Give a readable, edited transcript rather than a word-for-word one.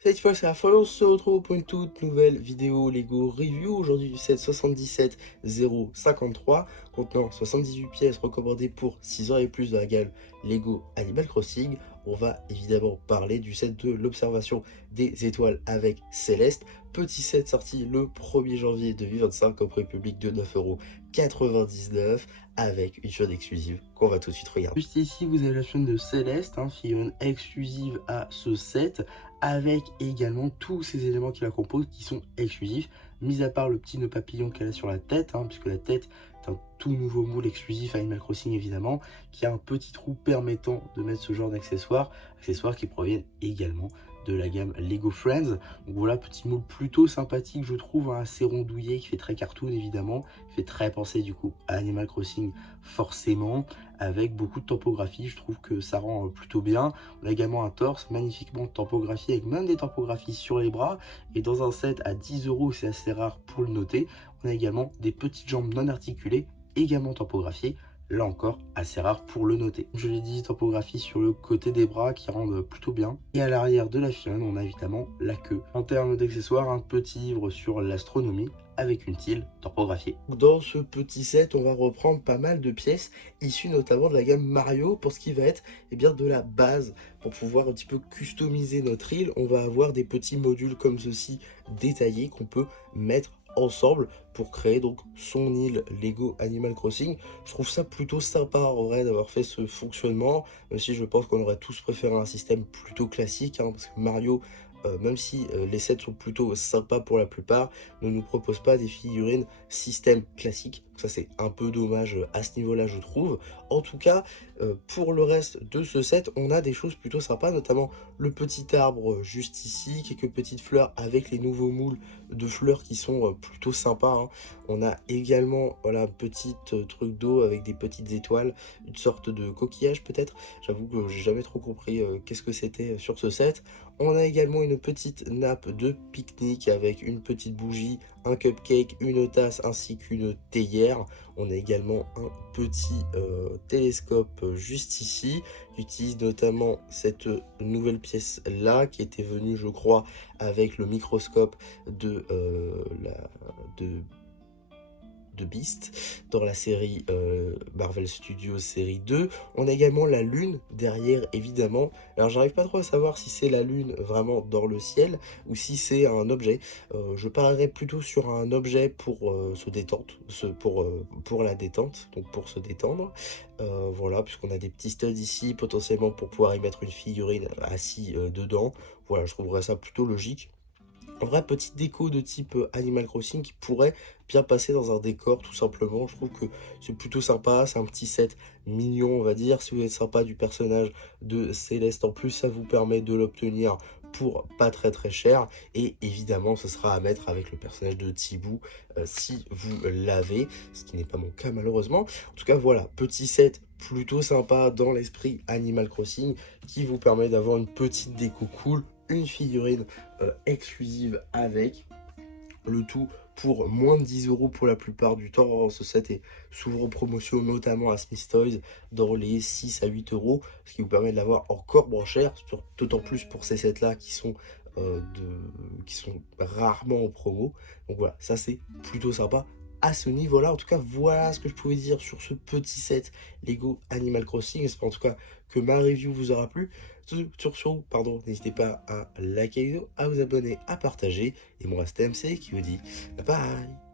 Cette fois, c'est la fin, on se retrouve pour une toute nouvelle vidéo Lego review. Aujourd'hui du set 77053 contenant 78 pièces recommandées pour 6 ans et plus de la gamme Lego Animal Crossing. On va évidemment parler du set de l'observation des étoiles avec Céleste. Petit set sorti le 1er janvier 2025 au prix public de 9,99 € avec une chaîne exclusive qu'on va tout de suite regarder. Juste ici, vous avez la chaîne de Céleste, figurine exclusive à ce set, avec également tous ces éléments qui la composent qui sont exclusifs, mis à part le petit nœud papillon qu'elle a sur la tête, puisque la tête est un tout nouveau moule exclusif à Animal Crossing évidemment, qui a un petit trou permettant de mettre ce genre d'accessoires, accessoires qui proviennent également de la gamme Lego Friends. Donc voilà, petit moule plutôt sympathique je trouve, assez rondouillé, qui fait très cartoon évidemment, qui fait très penser du coup à Animal Crossing forcément, avec beaucoup de topographie. Je trouve que ça rend plutôt bien. On a également un torse magnifiquement topographié avec même des topographies sur les bras, et dans un set à 10 €, c'est assez rare pour le noter, on a également des petites jambes non articulées également topographiées, là encore assez rare pour le noter. Je l'ai dit, topographie sur le côté des bras qui rendent plutôt bien, et à l'arrière de la figurine on a évidemment la queue. En termes d'accessoires, un petit livre sur l'astronomie avec une tile topographiée. Dans ce petit set, on va reprendre pas mal de pièces issues notamment de la gamme Mario pour ce qui va être bien de la base. Pour pouvoir un petit peu customiser notre île, on va avoir des petits modules comme ceci détaillés qu'on peut mettre ensemble pour créer donc son île Lego Animal Crossing. Je trouve ça plutôt sympa en vrai d'avoir fait ce fonctionnement, même si je pense qu'on aurait tous préféré un système plutôt classique, parce que Mario, même si les sets sont plutôt sympas pour la plupart, ne nous propose pas des figurines système classique. Ça c'est un peu dommage à ce niveau là je trouve. En tout cas, pour le reste de ce set, on a des choses plutôt sympas, notamment le petit arbre juste ici, quelques petites fleurs avec les nouveaux moules de fleurs qui sont plutôt sympas. On a également voilà, un petit truc d'eau avec des petites étoiles, une sorte de coquillage peut-être. J'avoue que j'ai jamais trop compris qu'est-ce que c'était sur ce set. On a également une petite nappe de pique-nique avec une petite bougie, un cupcake, une tasse ainsi qu'une théière. On a également un petit télescope juste ici. J'utilise notamment cette nouvelle pièce là qui était venue je crois avec le microscope de Beast dans la série Marvel Studios série 2. On a également la lune derrière évidemment. Alors j'arrive pas trop à savoir si c'est la lune vraiment dans le ciel ou si c'est un objet. Je parierais plutôt sur un objet pour se détendre, pour la détente, donc pour se détendre. Voilà, puisqu'on a des petits studs ici potentiellement pour pouvoir y mettre une figurine assis dedans. Voilà, je trouverais ça plutôt logique. En vrai, petite déco de type Animal Crossing qui pourrait bien passer dans un décor tout simplement. Je trouve que c'est plutôt sympa, c'est un petit set mignon on va dire. Si vous êtes sympa du personnage de Céleste en plus, ça vous permet de l'obtenir pour pas très cher, et évidemment ce sera à mettre avec le personnage de Thibaut si vous l'avez, ce qui n'est pas mon cas malheureusement. En tout cas voilà, petit set plutôt sympa dans l'esprit Animal Crossing qui vous permet d'avoir une petite déco cool, une figurine exclusive avec le tout pour moins de 10 € pour la plupart du temps. Ce set est souvent en promotion, notamment à Smith Toys, dans les 6 à 8 €, ce qui vous permet de l'avoir encore moins cher, d'autant plus pour ces sets là qui sont rarement en promo. Donc voilà, ça c'est plutôt sympa à ce niveau là. En tout cas voilà ce que je pouvais dire sur ce petit set Lego Animal Crossing. J'espère en tout cas que ma review vous aura plu. Sur ce, pardon, n'hésitez pas à liker la vidéo, à vous abonner, à partager, et moi c'était MC qui vous dit bye bye.